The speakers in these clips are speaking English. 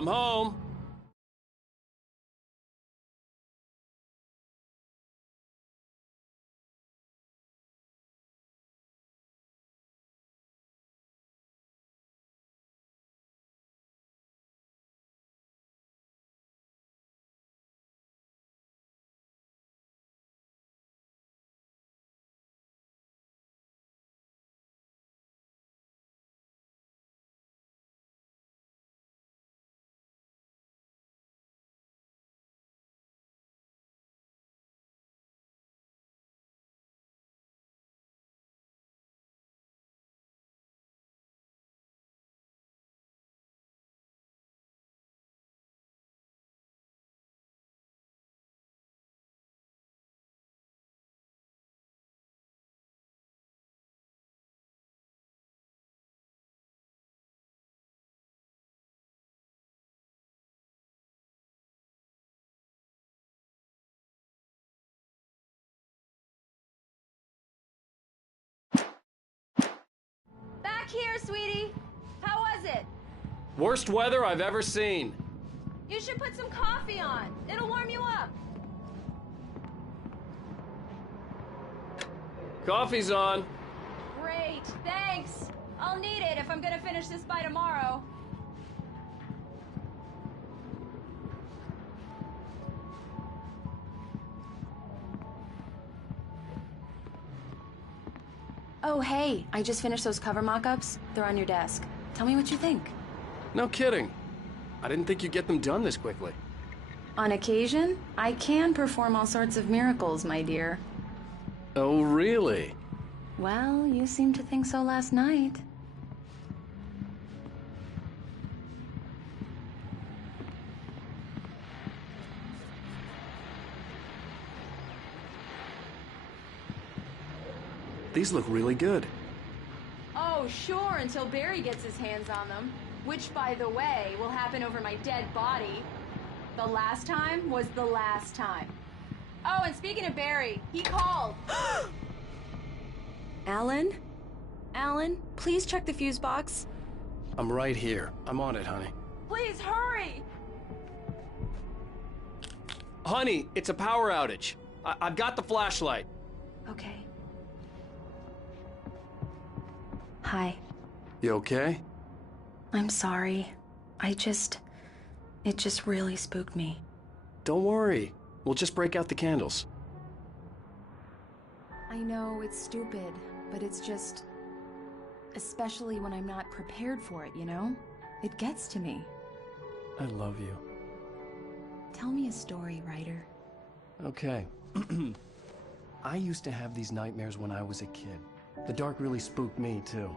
I'm home. Back here, sweetie. How was it? Worst weather I've ever seen. You should put some coffee on. It'll warm you up. Coffee's on. Great, thanks. I'll need it if I'm gonna finish this by tomorrow. Oh, hey, I just finished those cover mock-ups. They're on your desk. Tell me what you think. No kidding. I didn't think you'd get them done this quickly. On occasion, I can perform all sorts of miracles, my dear. Oh, really? Well, you seemed to think so last night. These look really good. Oh, sure, until Barry gets his hands on them. Which, by the way, will happen over my dead body. The last time was the last time. Oh, and speaking of Barry, he called. Alan? Alan, please check the fuse box. I'm right here. I'm on it, honey. Please, hurry! Honey, it's a power outage. I've got the flashlight. Okay. Hi. You okay? I'm sorry. It just really spooked me. Don't worry. We'll just break out the candles. I know it's stupid, but it's just... especially when I'm not prepared for it, you know? It gets to me. I love you. Tell me a story, writer. Okay. I used to have these nightmares when I was a kid. The dark really spooked me, too.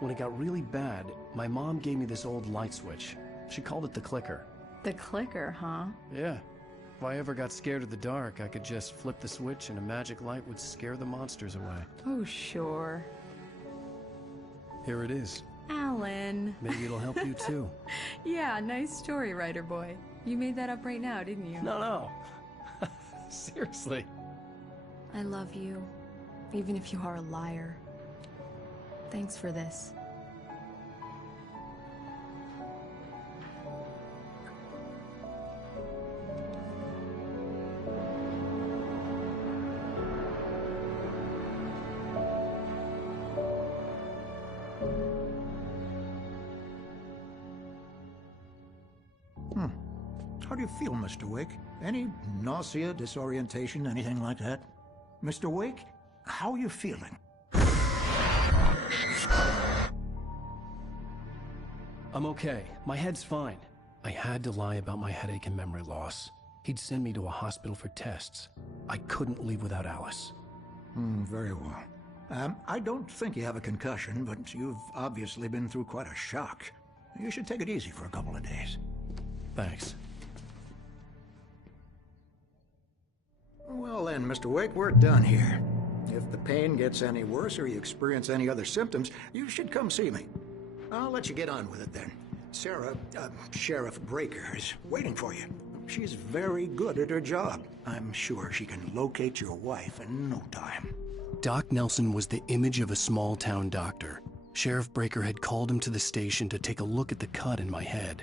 When it got really bad, my mom gave me this old light switch. She called it the clicker. The clicker, huh? Yeah. If I ever got scared of the dark, I could just flip the switch and a magic light would scare the monsters away. Oh, sure. Here it is. Alan. Maybe it'll help you, too. Yeah, nice story, writer boy. You made that up right now, didn't you? No. Seriously. I love you, even if you are a liar. Thanks for this. How do you feel, Mr. Wake? Any nausea, disorientation, anything like that? Mr. Wake, how are you feeling? I'm okay. My head's fine. I had to lie about my headache and memory loss. He'd send me to a hospital for tests. I couldn't leave without Alice. Very well. I don't think you have a concussion, but you've obviously been through quite a shock. You should take it easy for a couple of days. Thanks. Well then, Mr. Wake, we're done here. If the pain gets any worse or you experience any other symptoms, you should come see me. I'll let you get on with it then. Sarah, Sheriff Breaker, is waiting for you. She's very good at her job. I'm sure she can locate your wife in no time. Doc Nelson was the image of a small-town doctor. Sheriff Breaker had called him to the station to take a look at the cut in my head.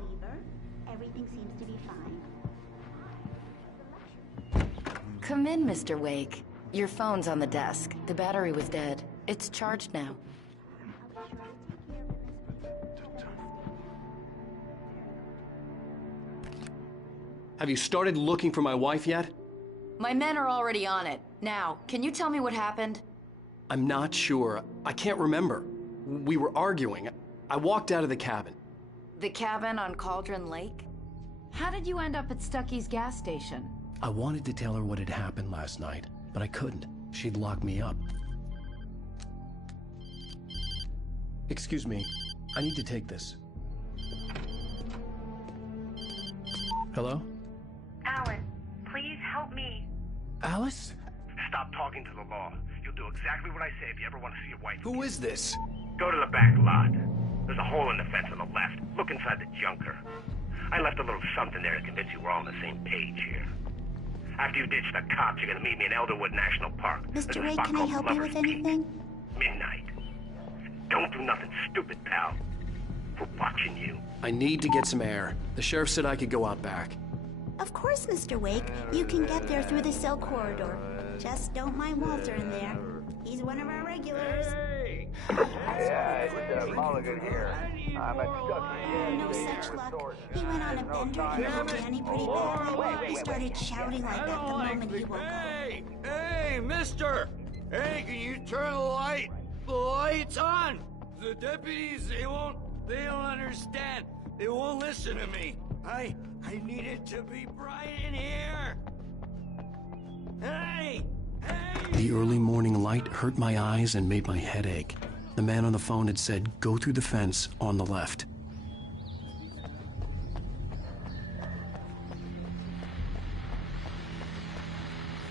Weaver. Everything seems to be fine. Come in, Mr. Wake. Your phone's on the desk. The battery was dead. It's charged now. Have you started looking for my wife yet? My men are already on it. Now, can you tell me what happened? I'm not sure. I can't remember. We were arguing. I walked out of the cabin. The cabin on Cauldron Lake? How did you end up at Stucky's gas station? I wanted to tell her what had happened last night, but I couldn't. She'd lock me up. Excuse me. I need to take this. Hello? Alan, please help me. Alice? Stop talking to the law. You'll do exactly what I say if you ever want to see your wife. Who is this? Go to the back lot. There's a hole in the fence on the left. Look inside the junker. I left a little something there to convince you we're all on the same page here. After you ditch the cops, you're gonna meet me in Elderwood National Park. Mr. Wake, can I help you with anything? Midnight. Don't do nothing stupid, pal. We're watching you. I need to get some air. The sheriff said I could go out back. Of course, Mr. Wake. You can get there through the cell corridor. Just don't mind Walter in there. He's one of our regulars. Yeah, it's Mulligan here. I'm at Stucky. No such luck. He went on a bender and hit Danny pretty badly. He started shouting like that the moment he woke up. Hey, mister! Hey, can you turn the light? The light's on! The deputies, they don't understand. They won't listen to me. I need it to be bright in here. Hey! The early morning light hurt my eyes and made my head ache. The man on the phone had said, go through the fence on the left.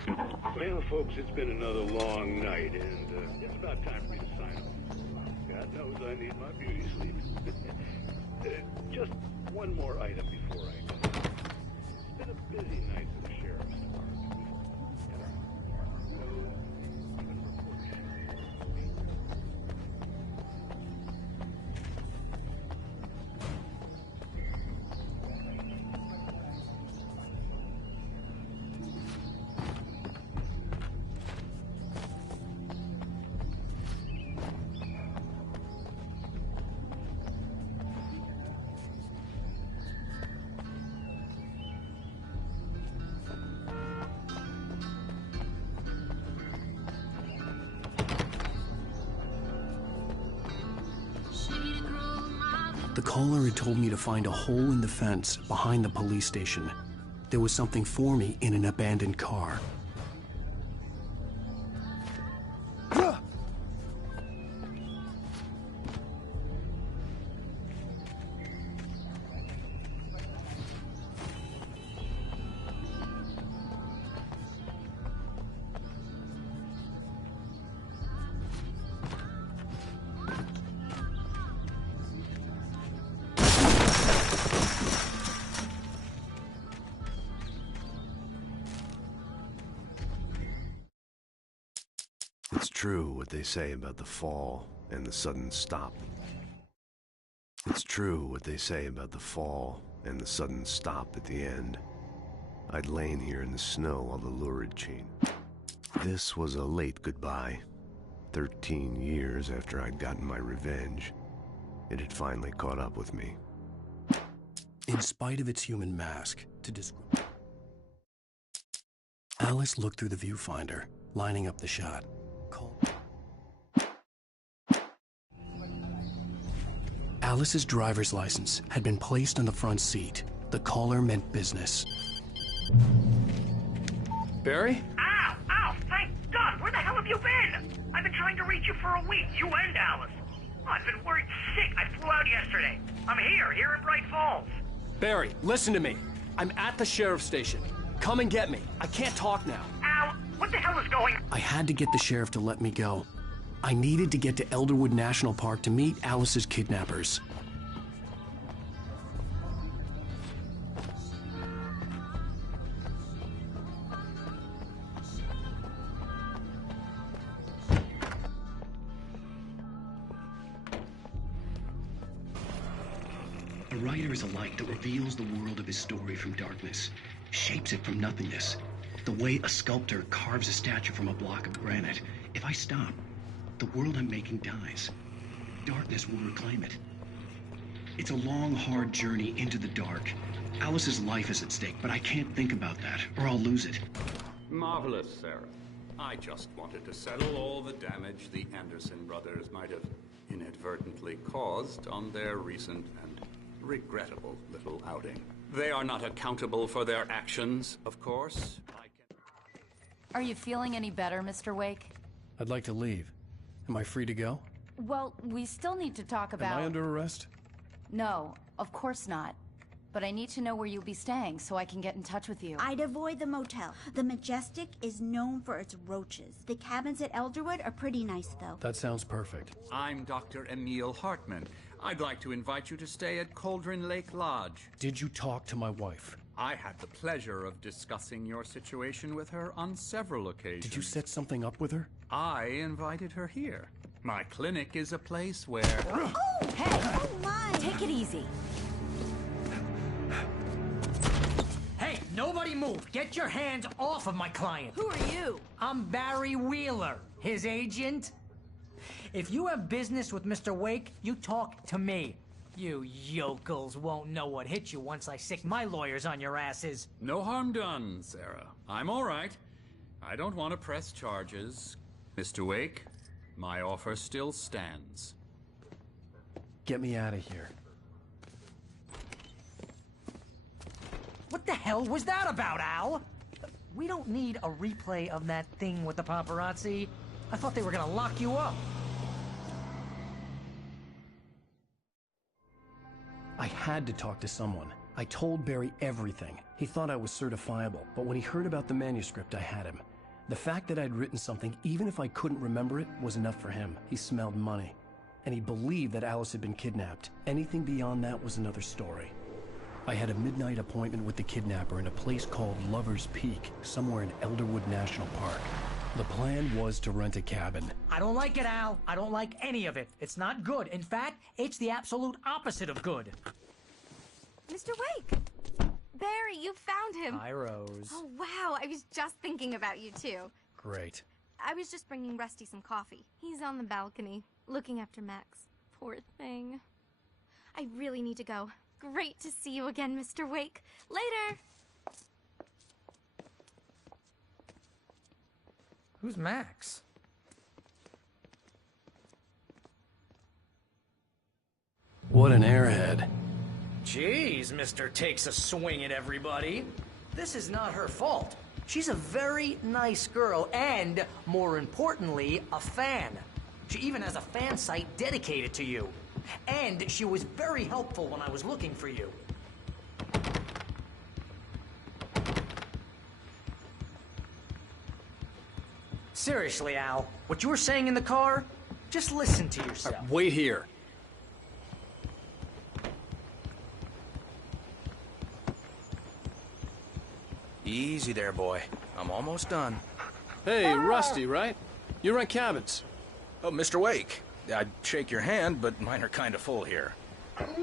Well, folks, it's been another long night, and it's about time for me to sign off. God knows I need my beauty sleep. Just one more item before I go. It's been a busy night for the sheriff's department. The caller had told me to find a hole in the fence behind the police station. There was something for me in an abandoned car. It's true what they say about the fall and the sudden stop. It's true what they say about the fall and the sudden stop at the end. I'd lain here in the snow while the lurid chain. This was a late goodbye. 13 years after I'd gotten my revenge, it had finally caught up with me. In spite of its human mask, to describe. Alice looked through the viewfinder, lining up the shot. Alice's driver's license had been placed on the front seat. The caller meant business. Barry? Ow! Ow! Thank God! Where the hell have you been? I've been trying to reach you for a week, you and Alice. Oh, I've been worried sick. I flew out yesterday. I'm here in Bright Falls. Barry, listen to me. I'm at the sheriff's station. Come and get me. I can't talk now. Al, what the hell is going on? I had to get the sheriff to let me go. I needed to get to Elderwood National Park to meet Alice's kidnappers. A writer is a light that reveals the world of his story from darkness, shapes it from nothingness. The way a sculptor carves a statue from a block of granite. If I stop, the world I'm making dies. Darkness will reclaim it. It's a long, hard journey into the dark. Alice's life is at stake, but I can't think about that, or I'll lose it. Marvelous, Sarah. I just wanted to settle all the damage the Anderson brothers might have inadvertently caused on their recent and regrettable little outing. They are not accountable for their actions, of course. Are you feeling any better, Mr. Wake? I'd like to leave. Am I free to go? Well, we still need to talk about... Am I under arrest? No, of course not. But I need to know where you'll be staying so I can get in touch with you. I'd avoid the motel. The Majestic is known for its roaches. The cabins at Elderwood are pretty nice, though. That sounds perfect. I'm Dr. Emil Hartman. I'd like to invite you to stay at Cauldron Lake Lodge. Did you talk to my wife? I had the pleasure of discussing your situation with her on several occasions. Did you set something up with her? I invited her here. My clinic is a place where... Oh! Hey! Oh, my! Take it easy. Hey, nobody move! Get your hands off of my client! Who are you? I'm Barry Wheeler, his agent. If you have business with Mr. Wake, you talk to me. You yokels won't know what hit you once I sick my lawyers on your asses. No harm done, Sarah. I'm all right. I don't want to press charges. Mr. Wake, my offer still stands. Get me out of here. What the hell was that about, Al? We don't need a replay of that thing with the paparazzi. I thought they were gonna lock you up. I had to talk to someone. I told Barry everything. He thought I was certifiable, but when he heard about the manuscript, I had him. The fact that I'd written something, even if I couldn't remember it, was enough for him. He smelled money. And he believed that Alice had been kidnapped. Anything beyond that was another story. I had a midnight appointment with the kidnapper in a place called Lover's Peak, somewhere in Elderwood National Park. The plan was to rent a cabin. I don't like it, Al. I don't like any of it. It's not good. In fact, it's the absolute opposite of good. Mr. Wake! Barry, you found him! Hi, Rose. Oh, wow. I was just thinking about you, too. Great. I was just bringing Rusty some coffee. He's on the balcony, looking after Max. Poor thing. I really need to go. Great to see you again, Mr. Wake. Later! Who's Max? What an airhead. Jeez, Mr. Takes a swing at everybody. This is not her fault. She's a very nice girl and, more importantly, a fan. She even has a fan site dedicated to you. And she was very helpful when I was looking for you. Seriously, Al, what you were saying in the car, just listen to yourself. Wait here. Easy there, boy. I'm almost done. Hey, Rusty, right? You rent cabins. Oh, Mr. Wake. I'd shake your hand, but mine are kind of full here.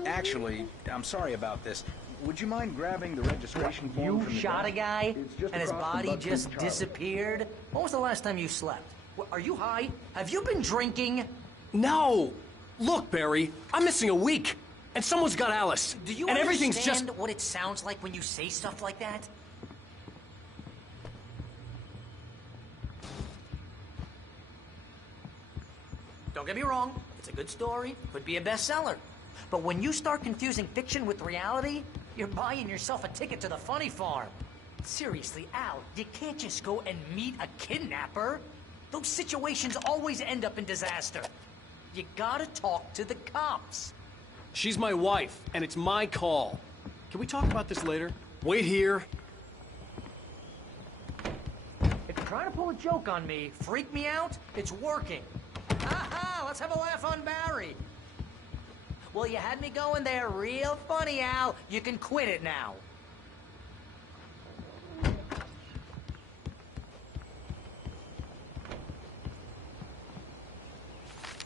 Actually, I'm sorry about this. Would you mind grabbing the registration form from the shot a desk? guy, just and his across from body Buck just Charlie. disappeared? When was the last time you slept? Are you high? Have you been drinking? No! Look, Barry, I'm missing a week, and someone's got Alice. Do you and everything's understand just... what it sounds like when you say stuff like that? Don't get me wrong, it's a good story, could be a bestseller. But when you start confusing fiction with reality, you're buying yourself a ticket to the funny farm. Seriously, Al, you can't just go and meet a kidnapper. Those situations always end up in disaster. You gotta talk to the cops. She's my wife, and it's my call. Can we talk about this later? Wait here. If you're trying to pull a joke on me, freak me out, it's working. Ha-ha, let's have a laugh on Barry. Well, you had me going there real funny, Al. You can quit it now.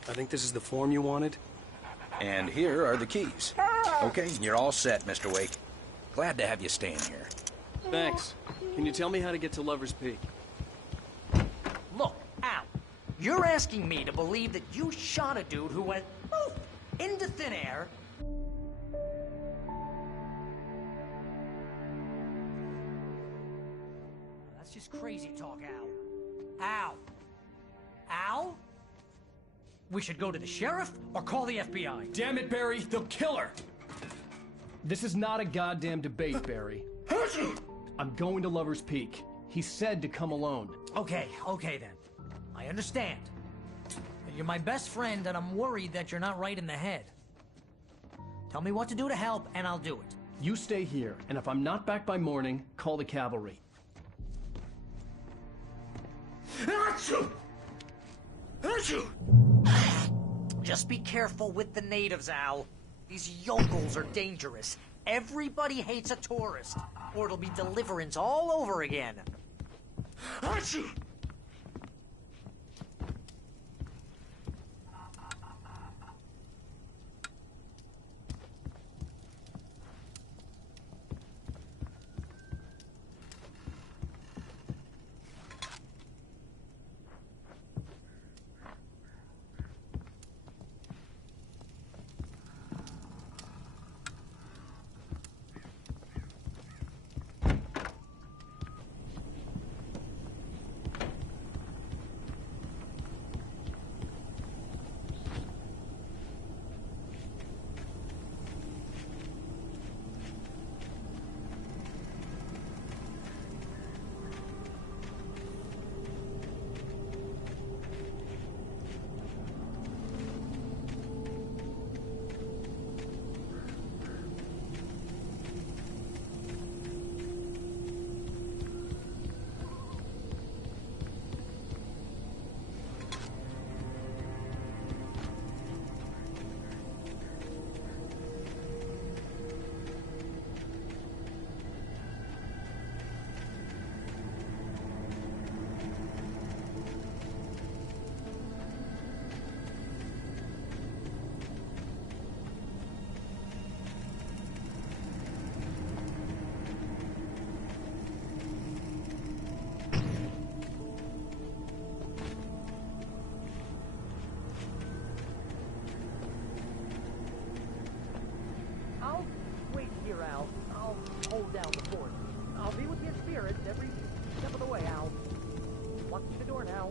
I think this is the form you wanted. And here are the keys. Okay, you're all set, Mr. Wake. Glad to have you staying here. Thanks. Can you tell me how to get to Lover's Peak? Look, Al, you're asking me to believe that you shot a dude who went poof into thin air. That's just crazy talk, Al. Al? Al? We should go to the sheriff or call the FBI. Damn it, Barry, they'll kill her! This is not a goddamn debate, Barry. I'm going to Lover's Peak. He said to come alone. Okay then. I understand. But you're my best friend, and I'm worried that you're not right in the head. Tell me what to do to help, and I'll do it. You stay here, and if I'm not back by morning, call the cavalry. Achoo! Just be careful with the natives, Al. These yokels are dangerous. Everybody hates a tourist, or it'll be Deliverance all over again. Achoo! Hold down the fort. I'll be with you in spirit every step of the way, Al. Walk through the door now.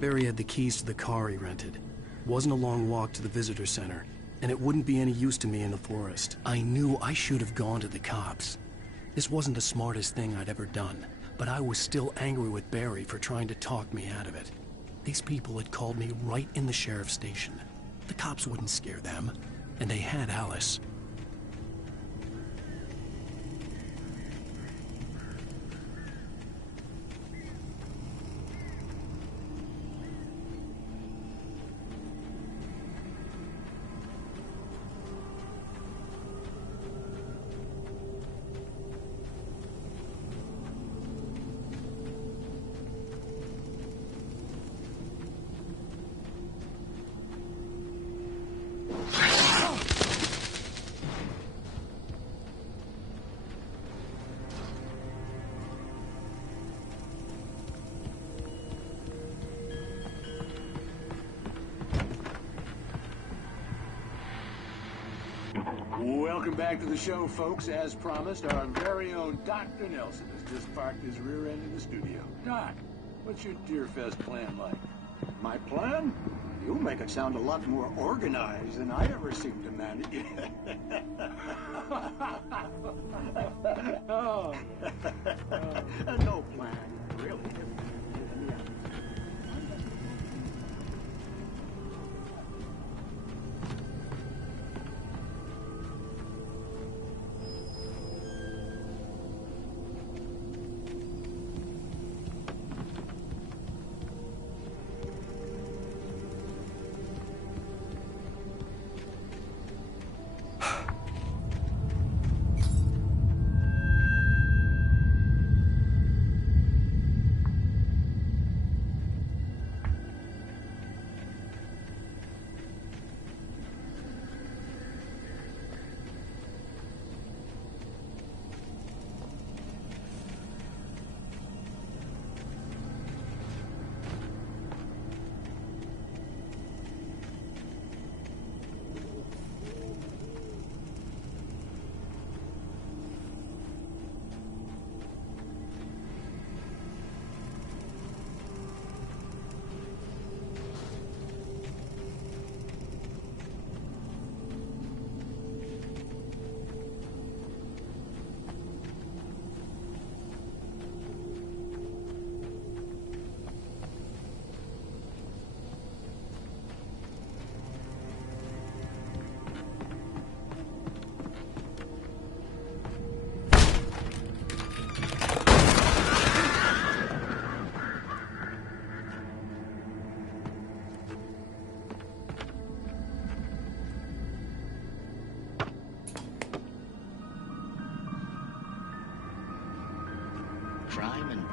Barry had the keys to the car he rented. Wasn't a long walk to the visitor center, and it wouldn't be any use to me in the forest. I knew I should have gone to the cops. This wasn't the smartest thing I'd ever done, but I was still angry with Barry for trying to talk me out of it. These people had called me right in the sheriff's station. The cops wouldn't scare them, and they had Alice. Welcome back to the show, folks. As promised, our very own Dr. Nelson has just parked his rear end in the studio. Doc, what's your Deerfest plan like? My plan? You make it sound a lot more organized than I ever seem to manage. Oh. No plan, really.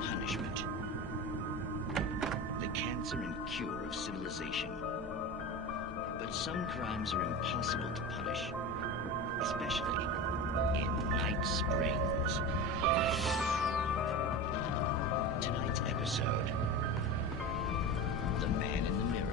punishment. The cancer and cure of civilization. But some crimes are impossible to punish, especially in Night Springs. Tonight's episode, The Man in the Mirror.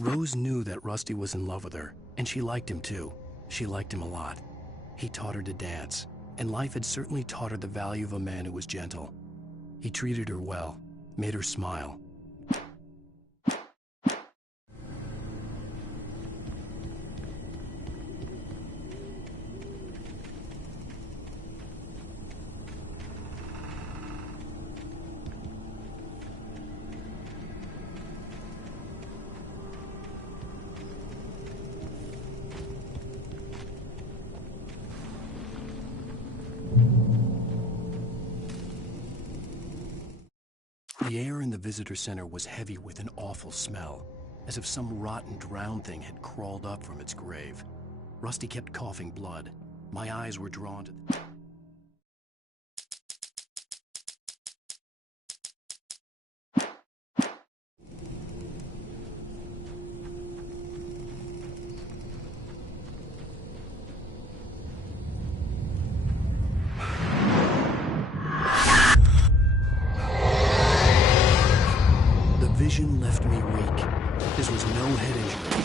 Rose knew that Rusty was in love with her, and she liked him too. She liked him a lot. He taught her to dance, and life had certainly taught her the value of a man who was gentle. He treated her well, made her smile. The air in the visitor center was heavy with an awful smell, as if some rotten drowned thing had crawled up from its grave. Rusty kept coughing blood. My eyes were drawn to the... vision left me weak. This was no head injury.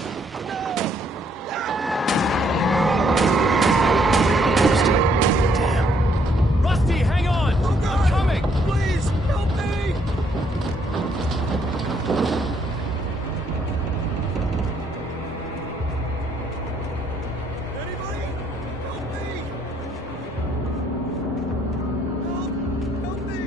Damn. Rusty, hang on! Oh God! I'm coming! Please, help me! Anybody? Help me! Help me!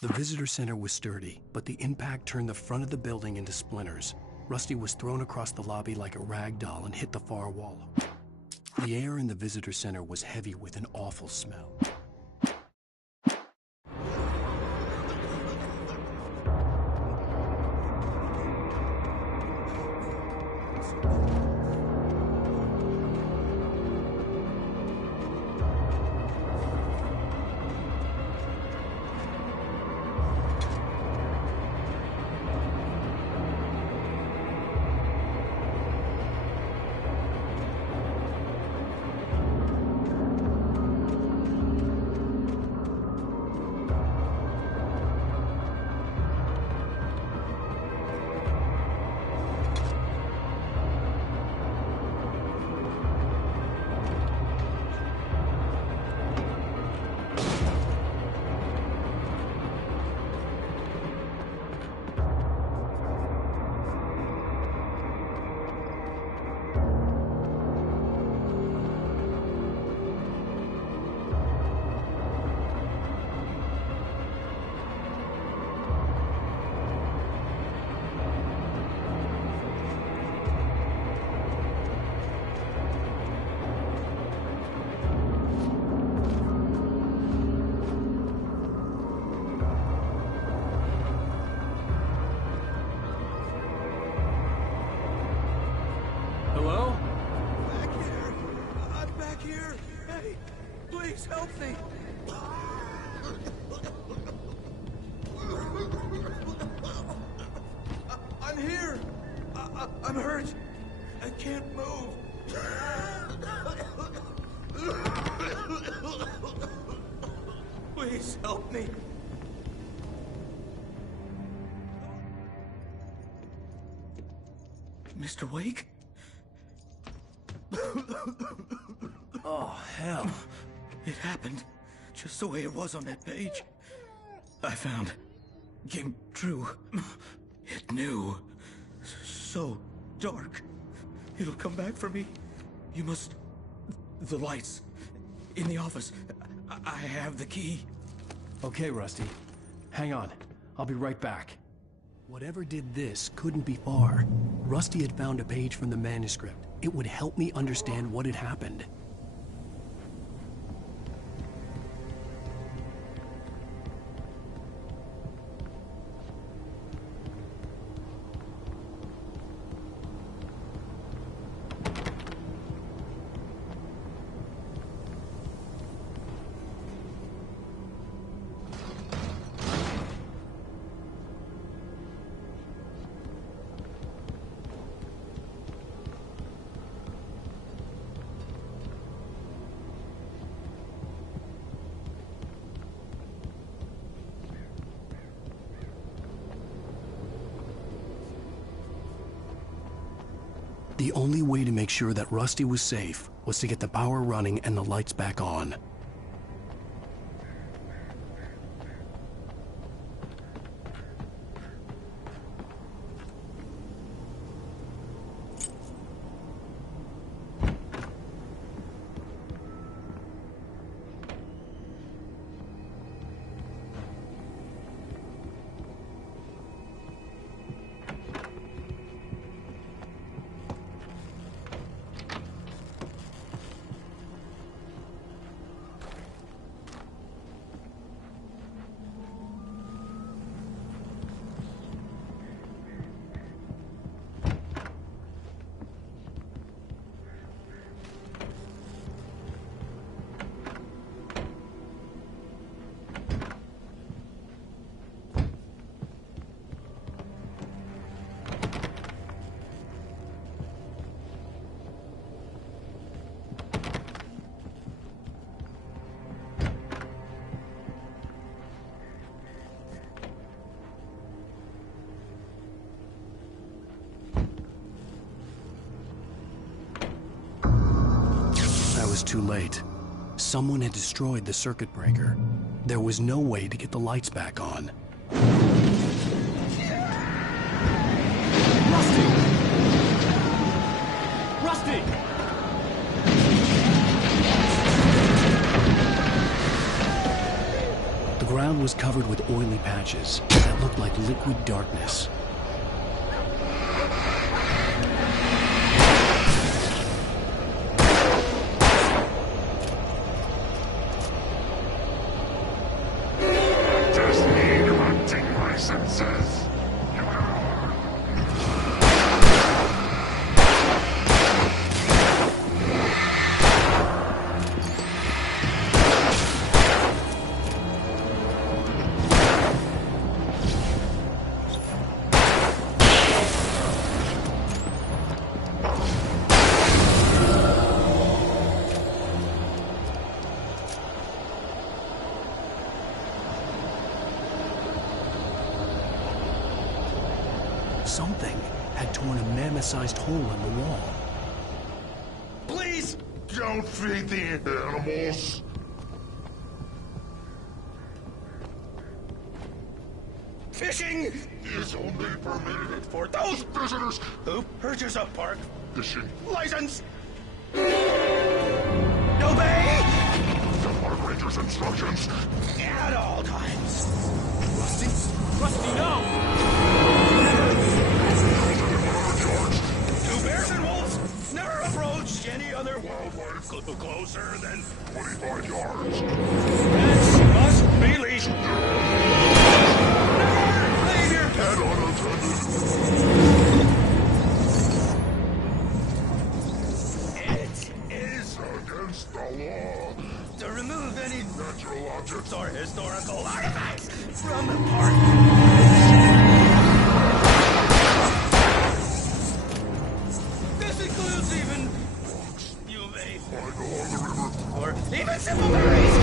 The visitor center was sturdy, but the impact turned the front of the building into splinters. Rusty was thrown across the lobby like a rag doll and hit the far wall. The air in the visitor center was heavy with an awful smell. Hello? Back here! I'm back here! Hey, please help me! I'm here! I'm hurt! I can't move! Please help me! Mr. Wake? Oh, hell. It happened just the way it was on that page. I found. Came true. It knew. So dark. It'll come back for me. You must... The lights. In the office. I have the key. Okay, Rusty. Hang on. I'll be right back. Whatever did this couldn't be far. Rusty had found a page from the manuscript. It would help me understand what had happened. The only way to make sure that Rusty was safe was to get the power running and the lights back on. Was too late. Someone had destroyed the circuit breaker. There was no way to get the lights back on. Rusty! Rusty! The ground was covered with oily patches that looked like liquid darkness. Something had torn a mammoth-sized hole in the wall. Please! Don't feed the animals! Fishing is only permitted for those visitors who purchase a park fishing license. Obey the park ranger's instructions at all times. Rusty? Rusty, no! Do bears and wolves never approach any other wildlife closer than 25 yards? Pets must be leashed. Never leave your pet unattended. It is against the law to remove any natural objects or historical artifacts from the park. This includes even walks you may find along the river, or even simple berries.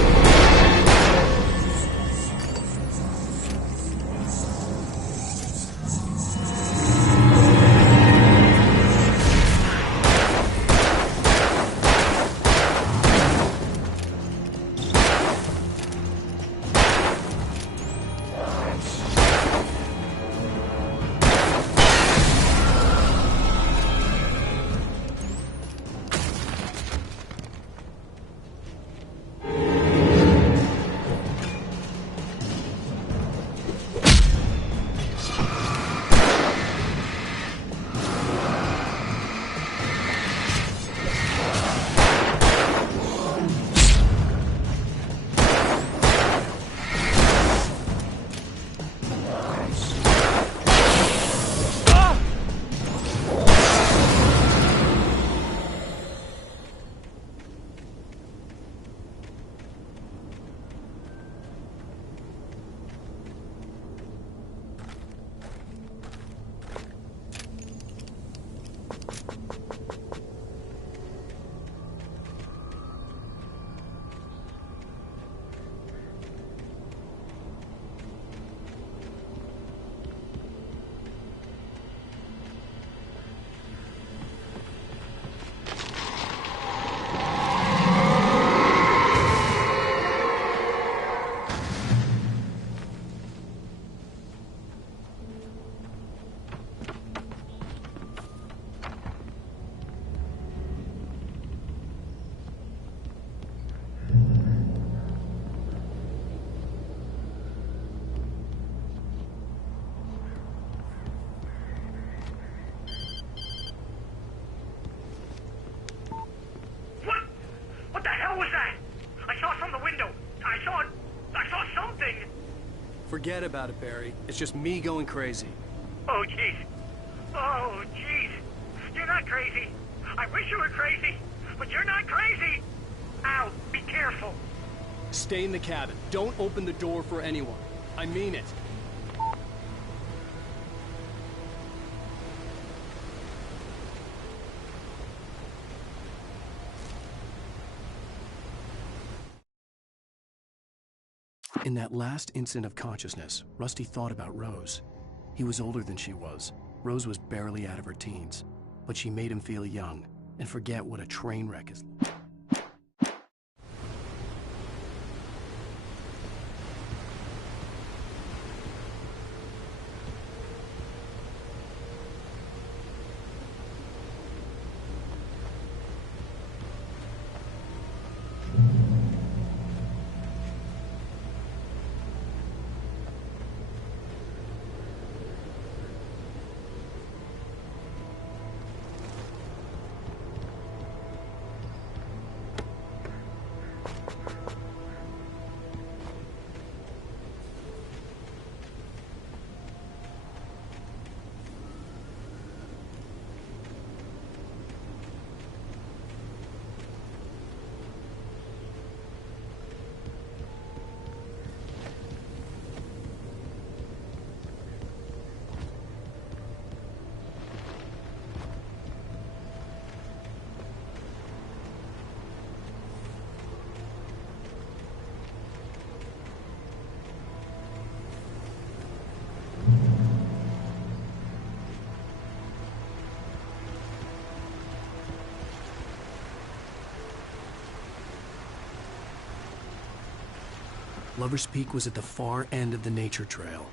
Forget about it, Barry. It's just me going crazy. Oh, jeez. Oh, jeez. You're not crazy. I wish you were crazy, but you're not crazy. Al, be careful. Stay in the cabin. Don't open the door for anyone. I mean it. In that last instant of consciousness, Rusty thought about Rose. He was older than she was. Rose was barely out of her teens, but she made him feel young and forget what a train wreck is. Lover's Peak was at the far end of the nature trail.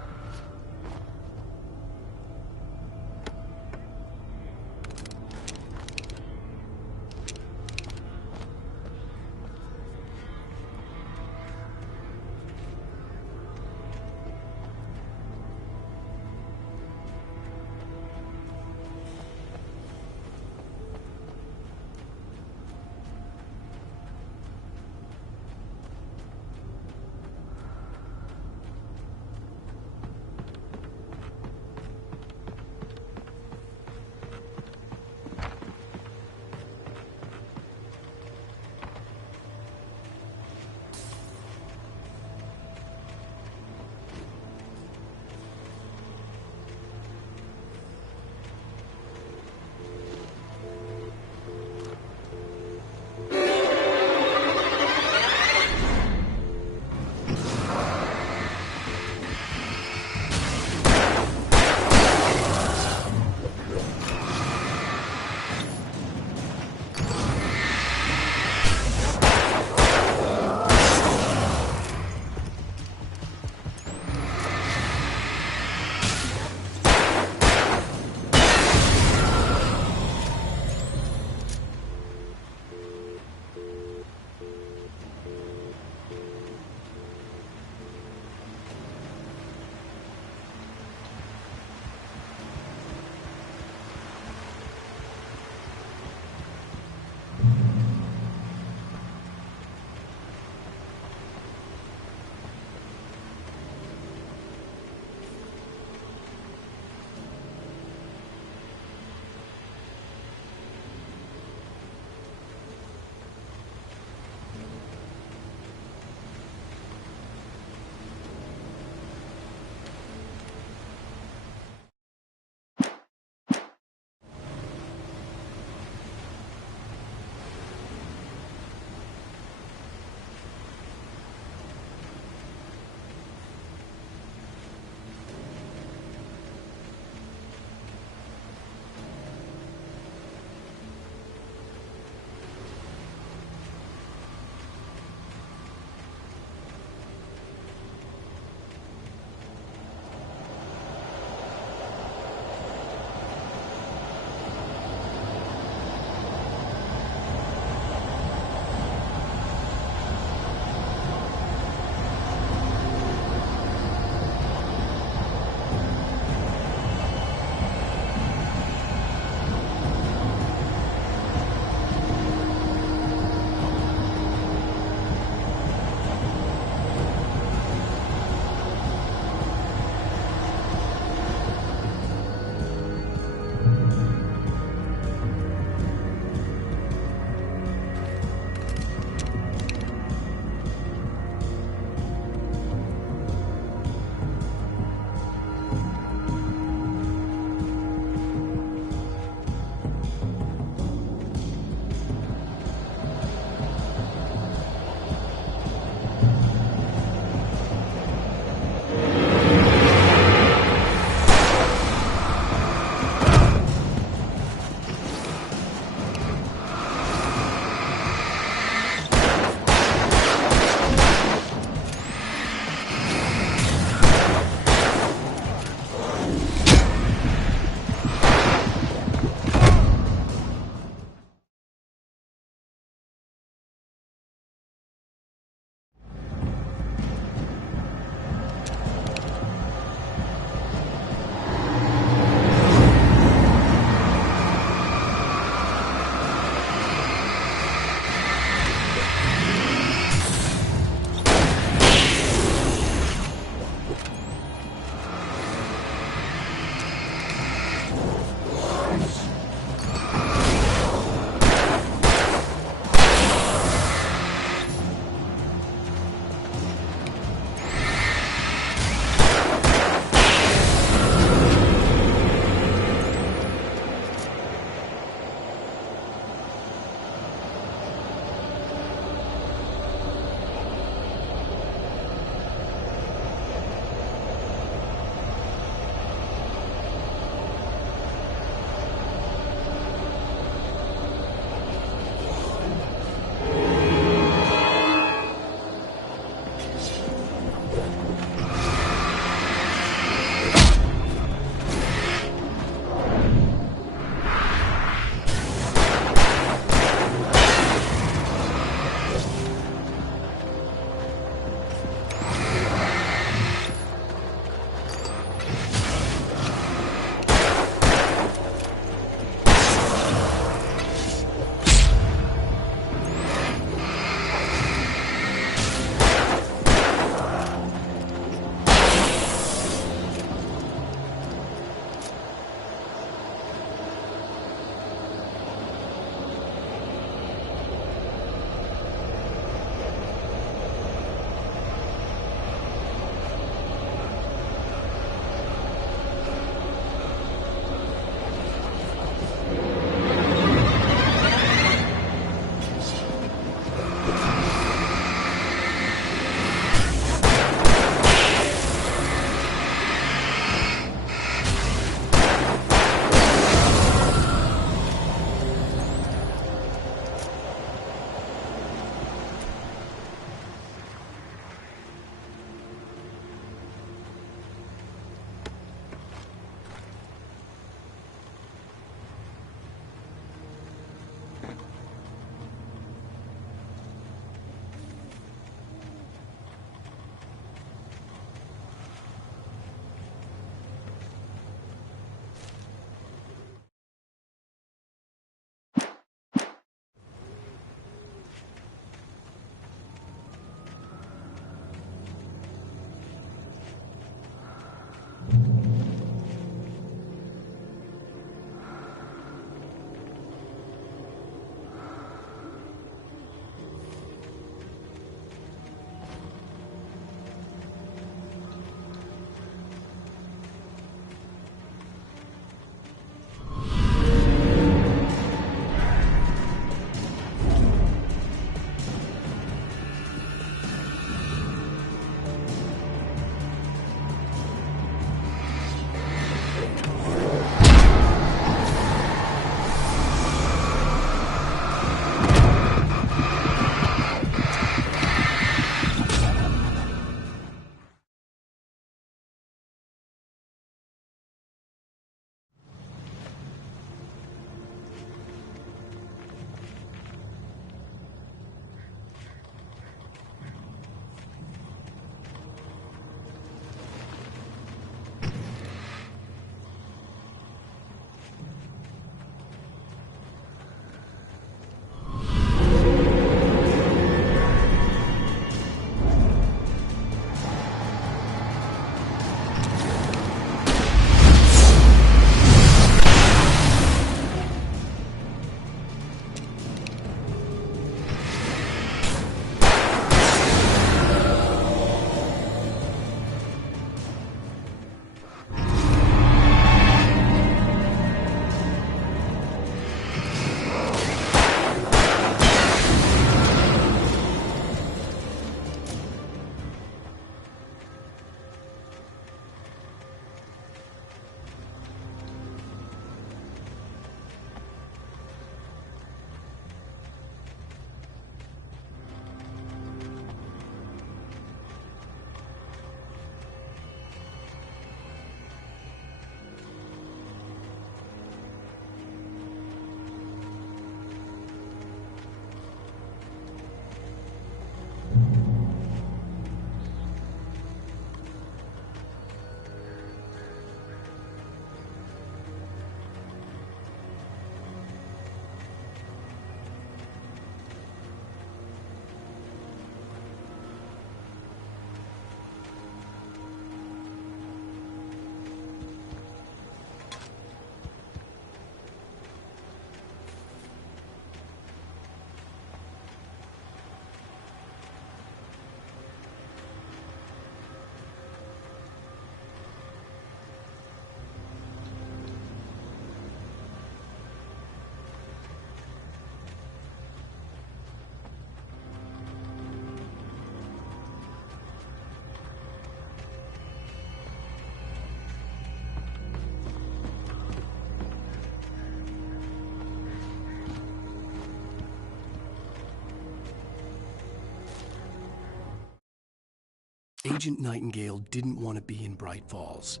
Agent Nightingale didn't want to be in Bright Falls.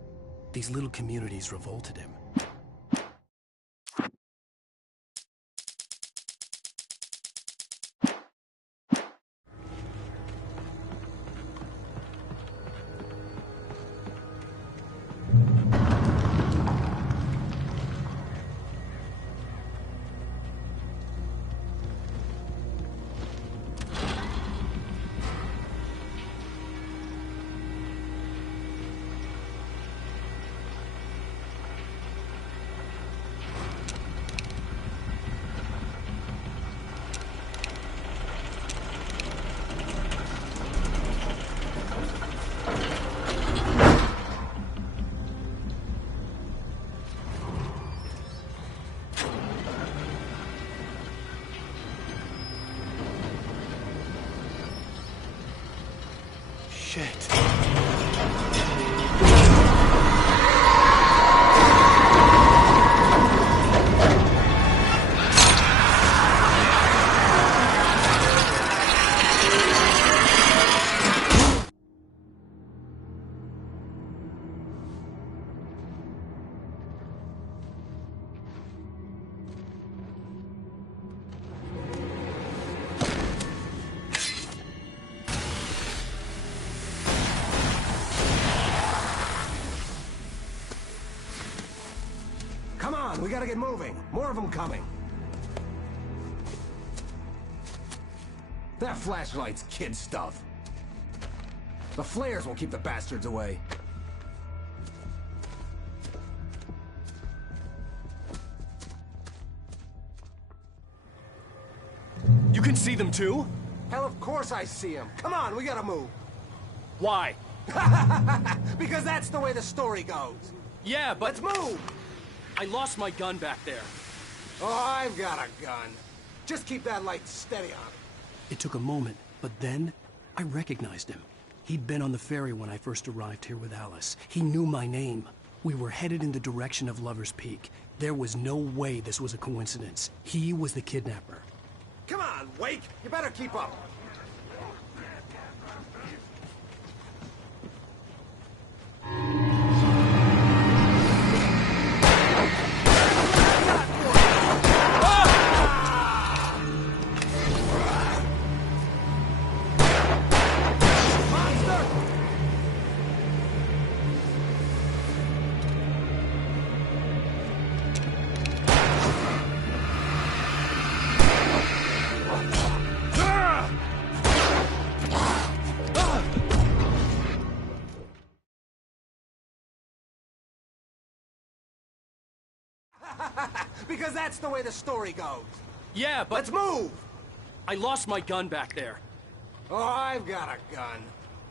These little communities revolted him. Shit. Come on, we gotta get moving. More of them coming. That flashlight's kid stuff. The flares will keep the bastards away. You can see them too? Hell, of course I see them. Come on, we gotta move. Why? Because that's the way the story goes. Yeah, but... Let's move! I lost my gun back there. Oh, I've got a gun. Just keep that light steady on it. It took a moment, but then I recognized him. He'd been on the ferry when I first arrived here with Alice. He knew my name. We were headed in the direction of Lover's Peak. There was no way this was a coincidence. He was the kidnapper. Come on, Wake! You better keep up. Because that's the way the story goes. Yeah, but... Let's move! I lost my gun back there. Oh, I've got a gun.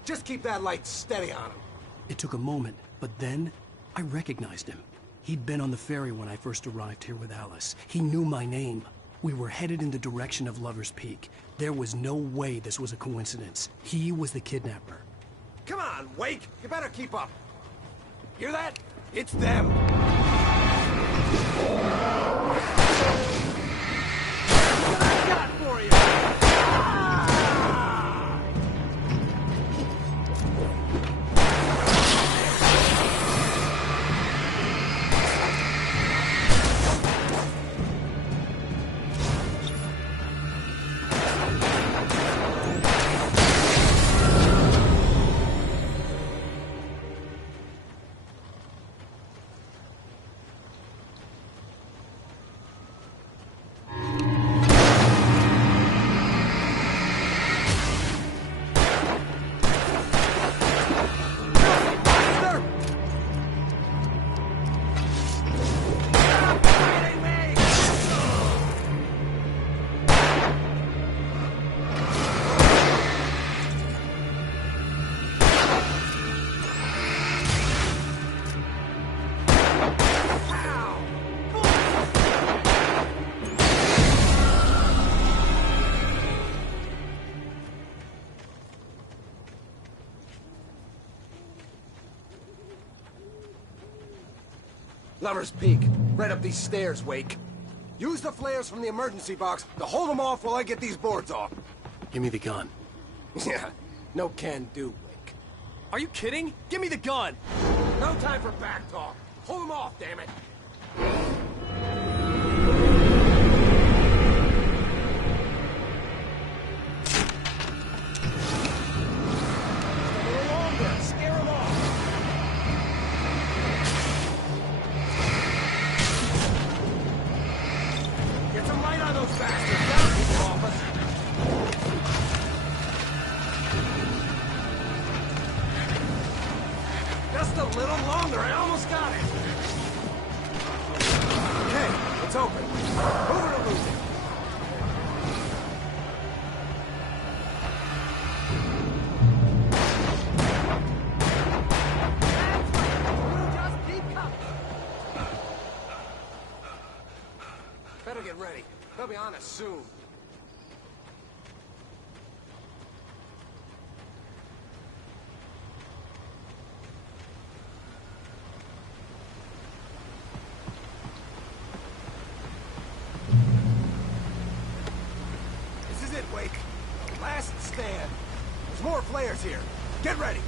Just keep that light steady on him. It took a moment, but then I recognized him. He'd been on the ferry when I first arrived here with Alice. He knew my name. We were headed in the direction of Lover's Peak. There was no way this was a coincidence. He was the kidnapper. Come on, Wake! You better keep up. Hear that? It's them! What I got for you? Lover's Peak. Right up these stairs, Wake. Use the flares from the emergency box to hold them off while I get these boards off. Give me the gun. Yeah, no can do, Wake. Are you kidding? Give me the gun! No time for back talk. Hold him off, damn it. Just a little longer, I almost got it. Okay, it's open. Move it or lose it. Just keep coming. Better get ready. They'll be on us soon. Wake. Last stand. There's more flares here. Get ready.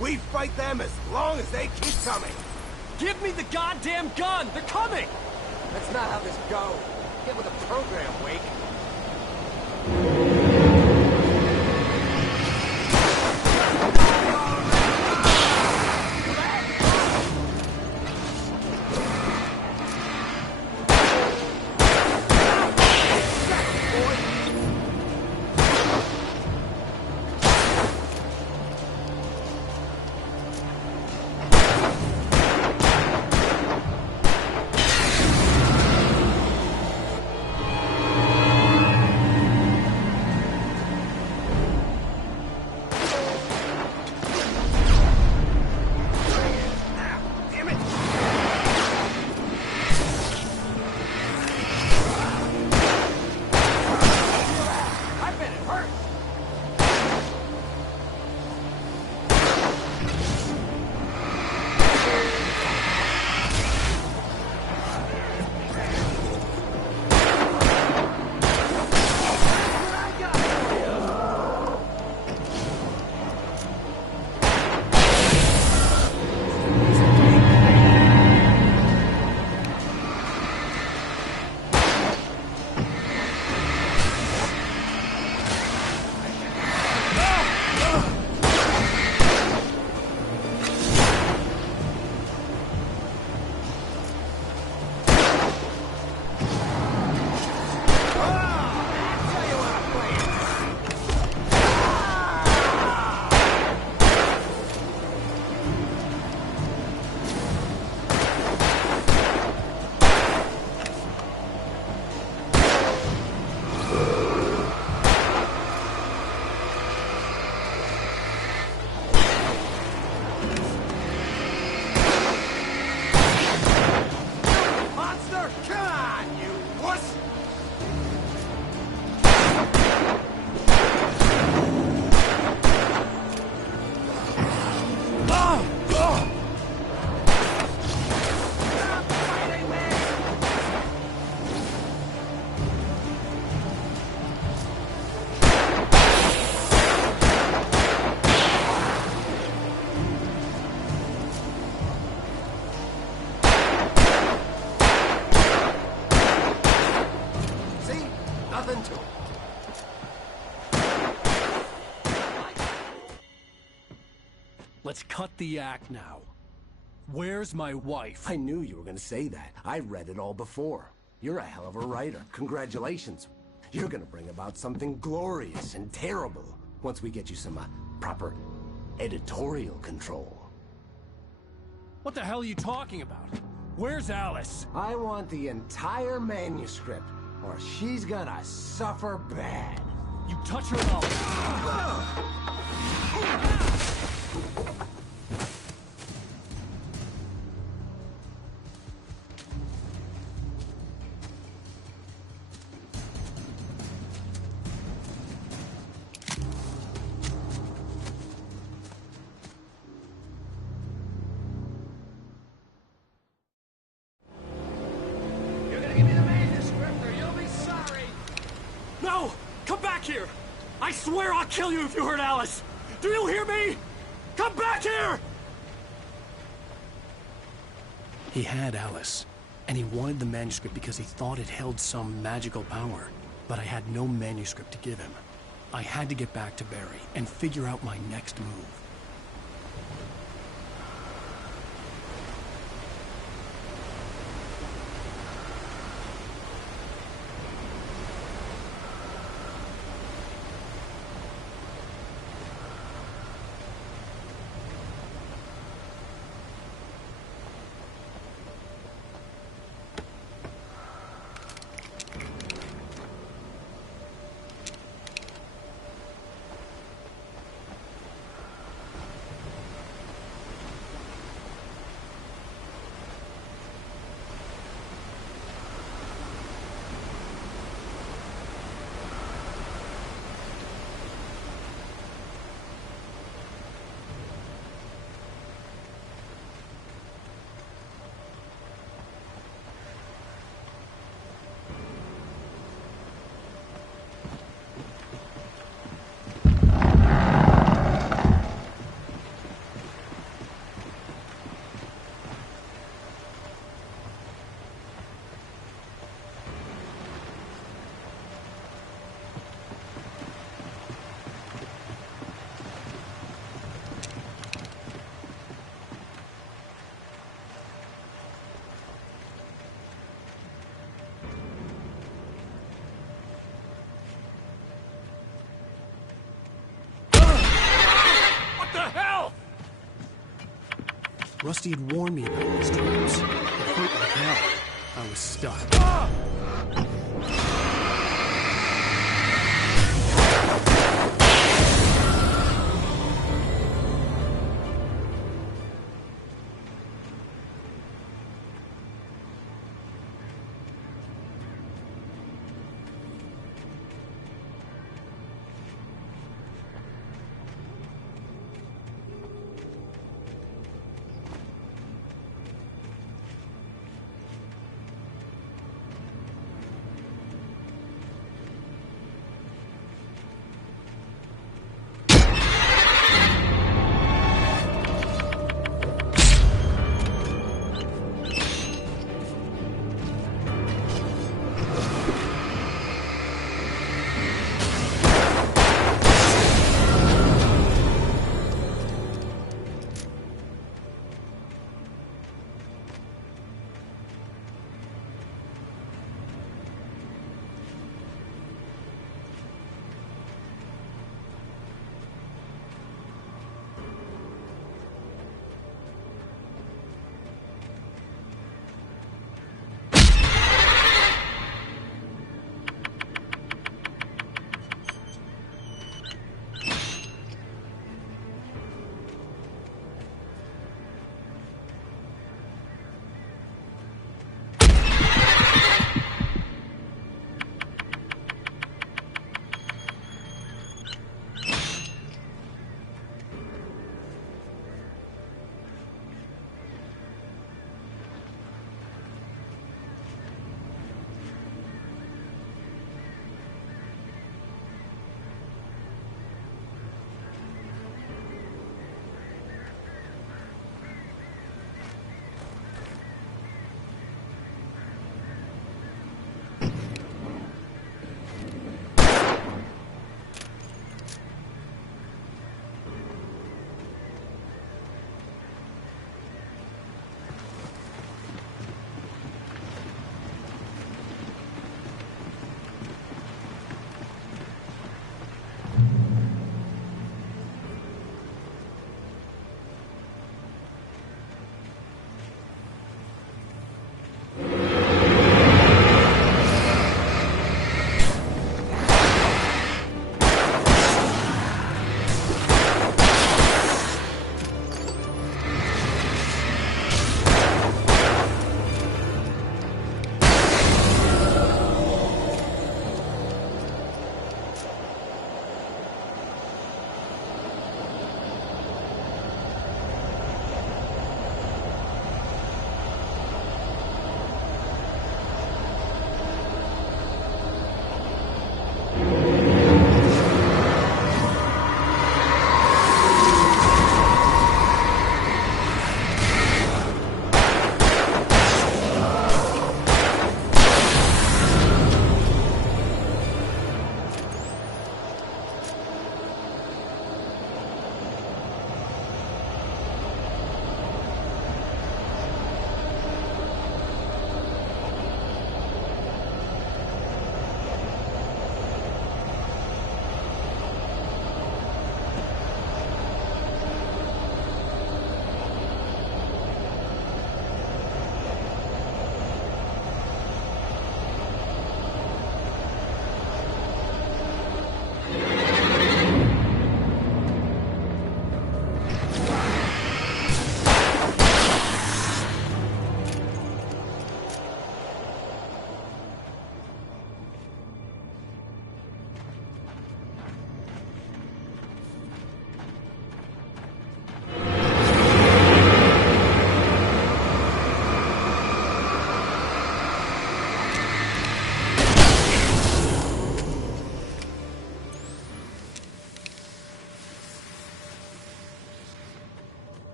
We fight them as long as they keep coming. Give me the goddamn gun! They're coming! That's not how this goes. Get with the program, Wake. Let's cut the act now. Where's my wife? I knew you were gonna say that. I read it all before. You're a hell of a writer. Congratulations. You're gonna bring about something glorious and terrible once we get you some proper editorial control. What the hell are you talking about? Where's Alice? I want the entire manuscript, or she's gonna suffer bad. You touch her and No! Come back here! I swear I'll kill you if you hurt Alice! Do you hear me? Come back here! He had Alice, and he wanted the manuscript because he thought it held some magical power. But I had no manuscript to give him. I had to get back to Barry and figure out my next move. Rusty had warned me about these traps. It hurt like hell. I was stuck.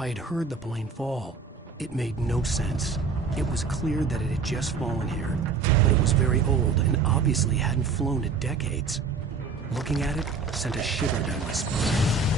I had heard the plane fall. It made no sense. It was clear that it had just fallen here, but it was very old and obviously hadn't flown in decades. Looking at it sent a shiver down my spine.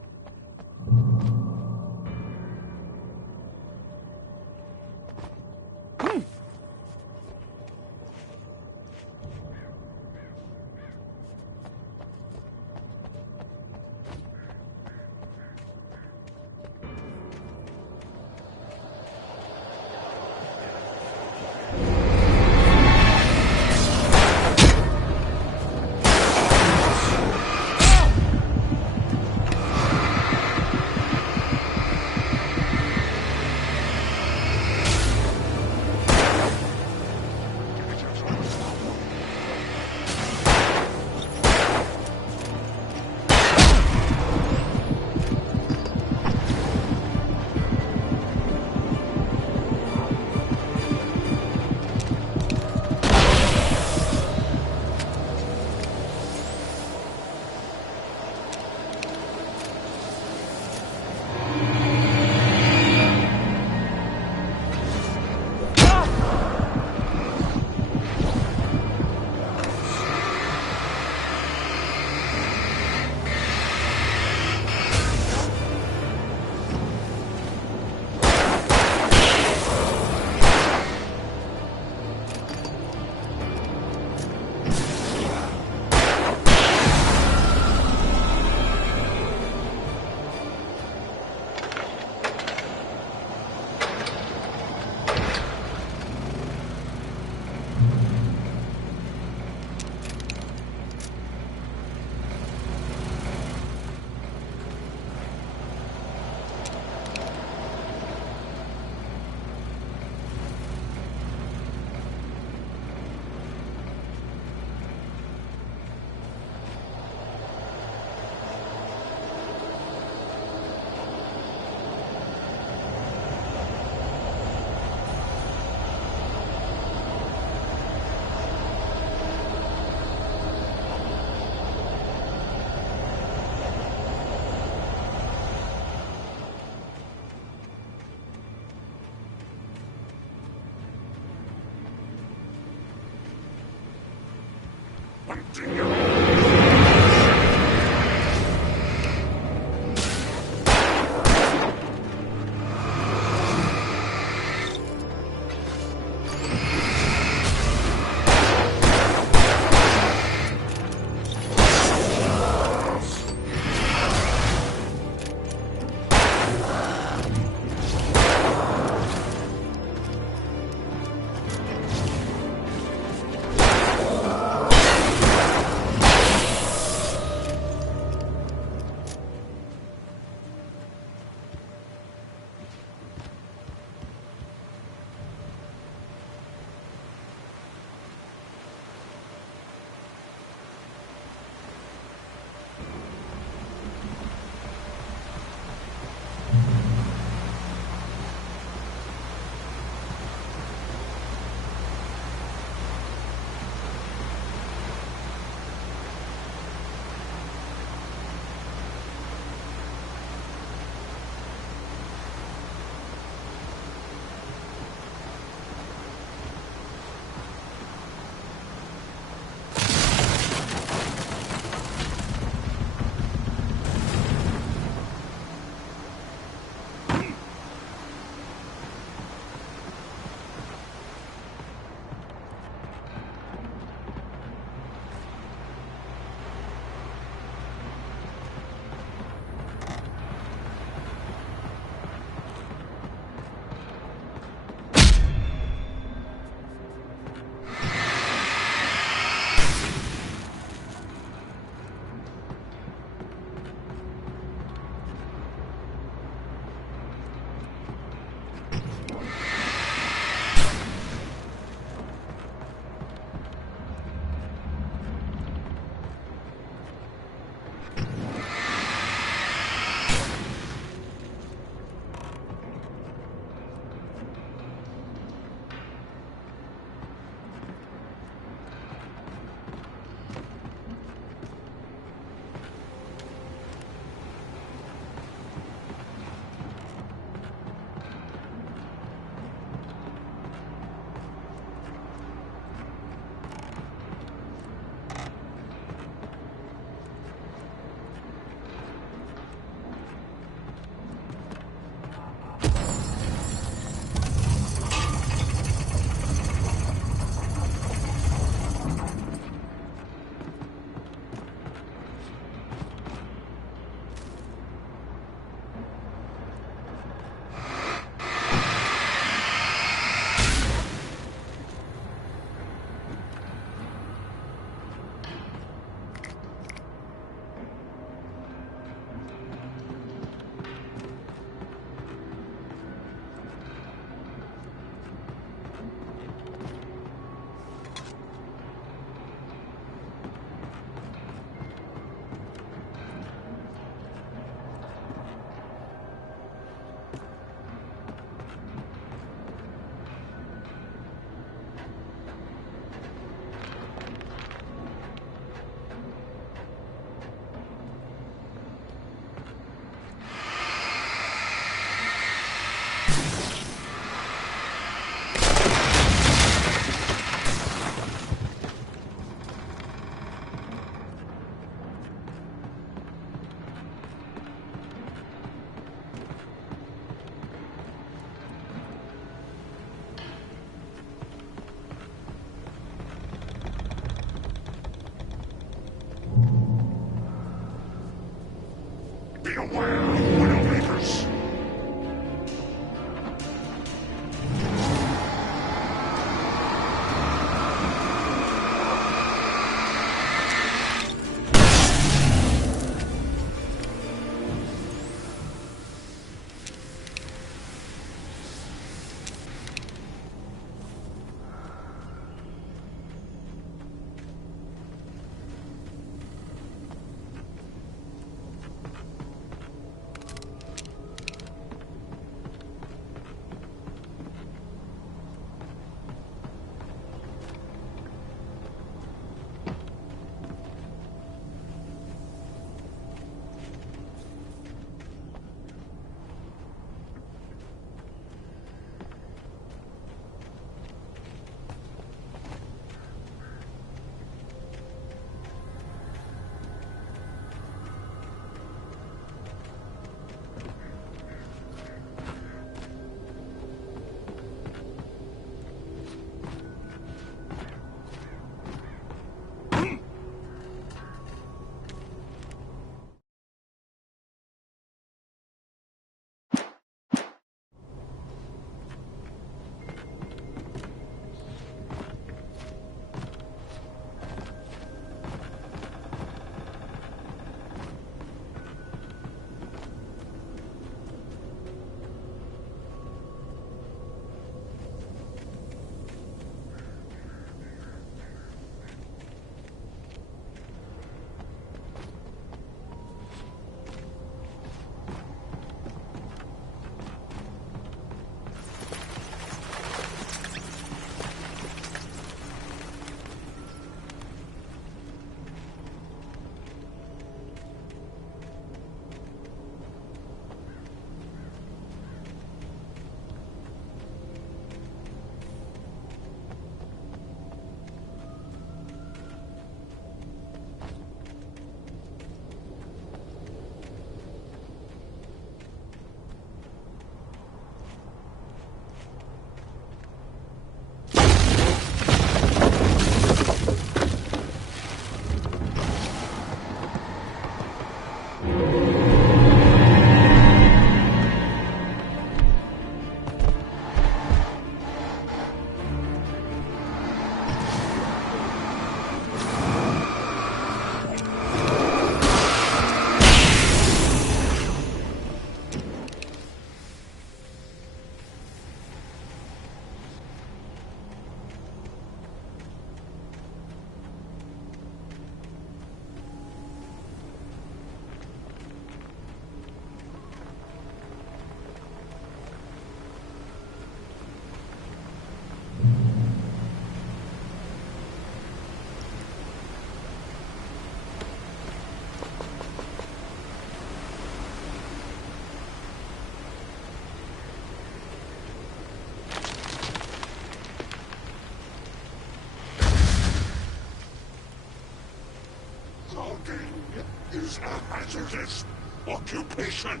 this occupation.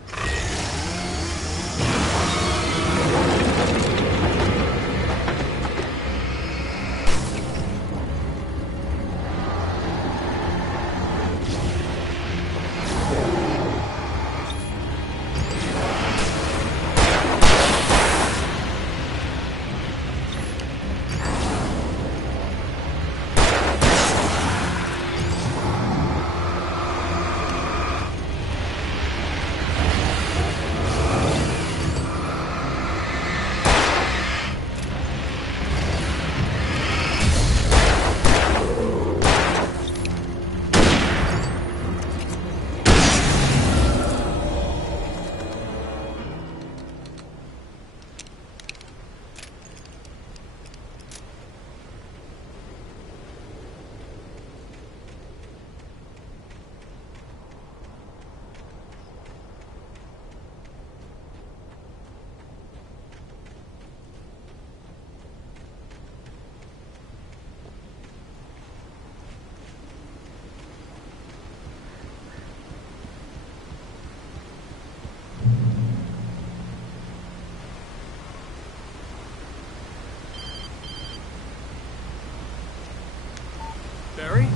Barry?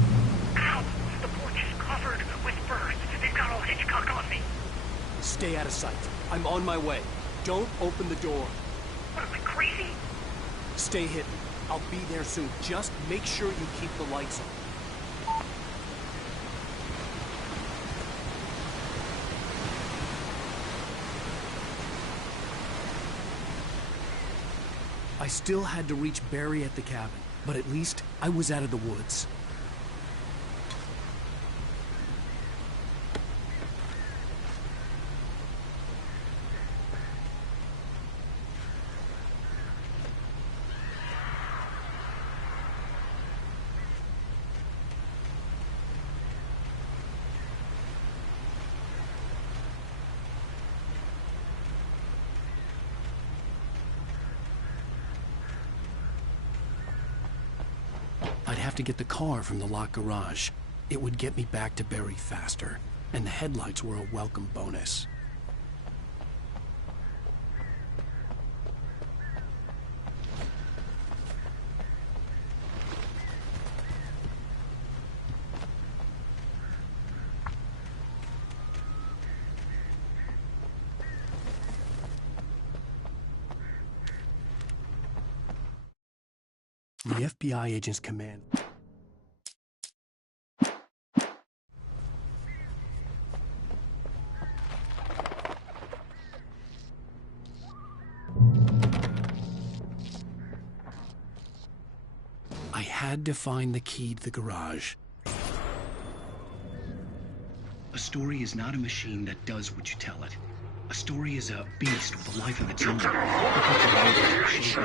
Ow! The porch is covered with birds. They've got all Hitchcock on me. Stay out of sight. I'm on my way. Don't open the door. What, am I crazy? Stay hidden. I'll be there soon. Just make sure you keep the lights on. I still had to reach Barry at the cabin, but at least I was out of the woods. I'd have to get the car from the locked garage. It would get me back to Barry faster, and the headlights were a welcome bonus. The FBI agent's command. I had to find the key to the garage. A story is not a machine that does what you tell it. A story is a beast with a life of its own. But change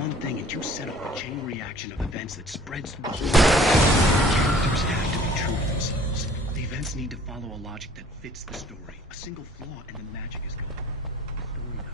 one thing and you set off a chain reaction of events that spreads through the whole world. Characters have to be true to themselves. The events need to follow a logic that fits the story. A single flaw and the magic is gone. The story dies.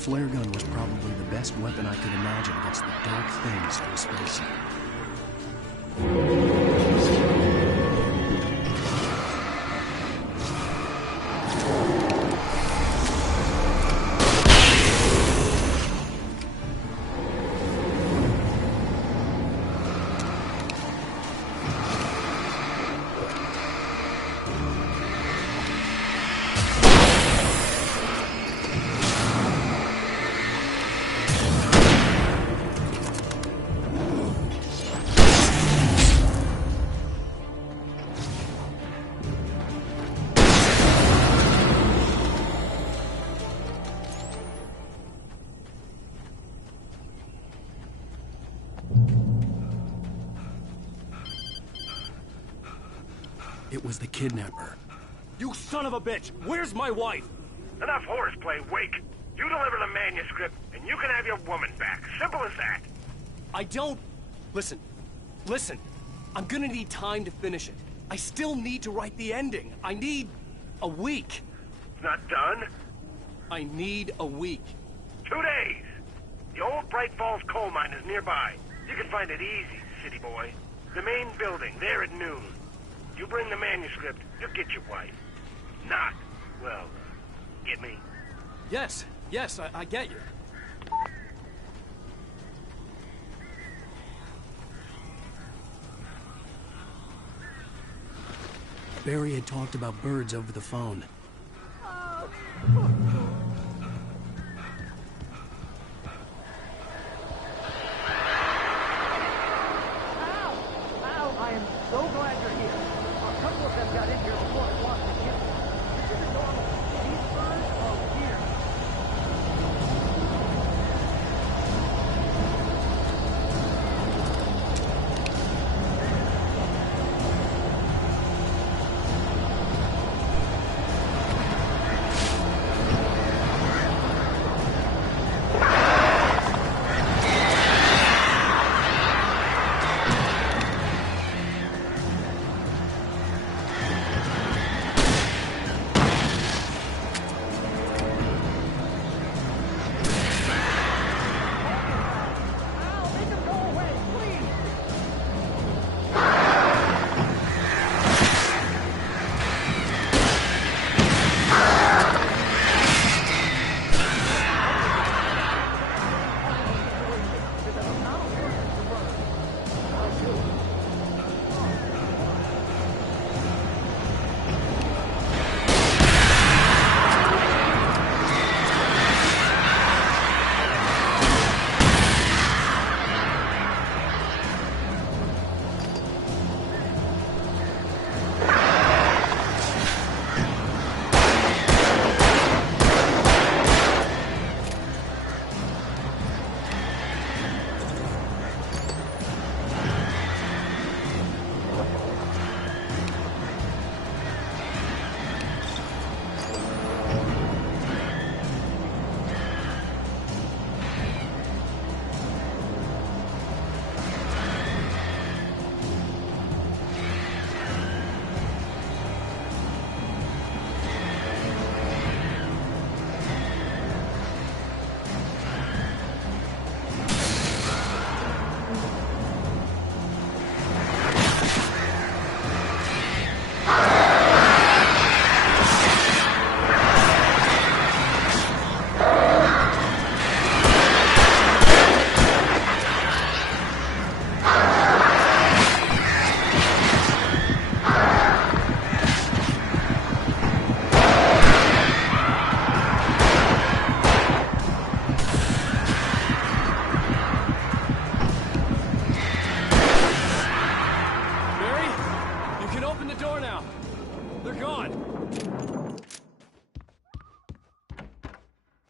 flare gun was probably the best weapon I could imagine against the dark things from space. It was the kidnapper. You son of a bitch! Where's my wife? Enough horseplay, Wake. You deliver the manuscript, and you can have your woman back. Simple as that. I don't... Listen. I'm gonna need time to finish it. I still need to write the ending. I need a week. It's not done? I need a week. 2 days. The old Bright Falls coal mine is nearby. You can find it easy, city boy. The main building, there at noon. You bring the manuscript, you'll get your wife. Not, well, get me? Yes, I get you. Barry had talked about birds over the phone. Al, I am so glad you're here. A couple of them got in here before I lost the kid. This isn't normal. These birds are weird.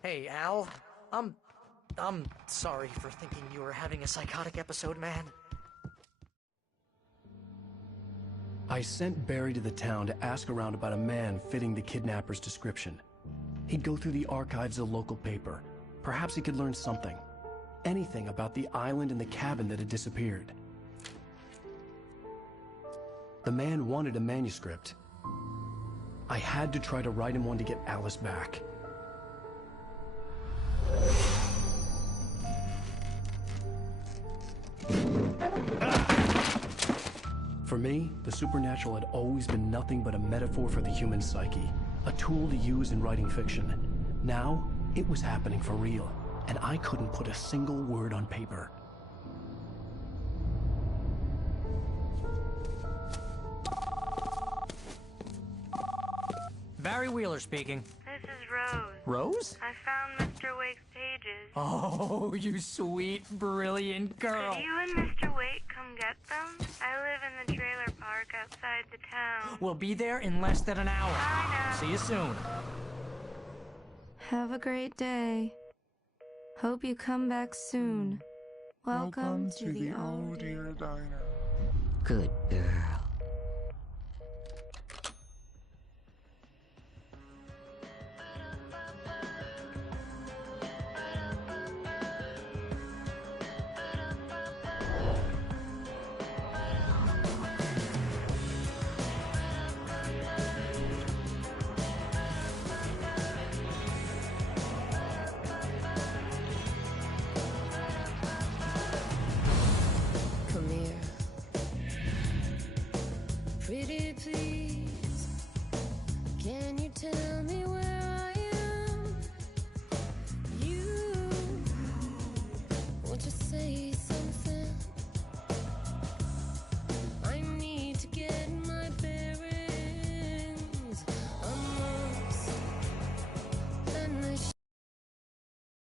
Hey, Al. I'm sorry for thinking you were having a psychotic episode, man. I sent Barry to the town to ask around about a man fitting the kidnapper's description. He'd go through the archives of the local paper. Perhaps he could learn something. Anything about the island and the cabin that had disappeared. The man wanted a manuscript. I had to try to write him one to get Alice back. For me, the supernatural had always been nothing but a metaphor for the human psyche, a tool to use in writing fiction. Now, it was happening for real, and I couldn't put a single word on paper. Barry Wheeler speaking. This is Rose. Rose? I found Mr. Wake's pages. Oh, you sweet, brilliant girl. Could you and Mr. Wake come get them? I live in the trailer park outside the town. We'll be there in less than an hour. Bye now. See you soon. Have a great day. Hope you come back soon. Welcome to the Old Dear Diner. Good girl. Come here. Pretty please, can you tell me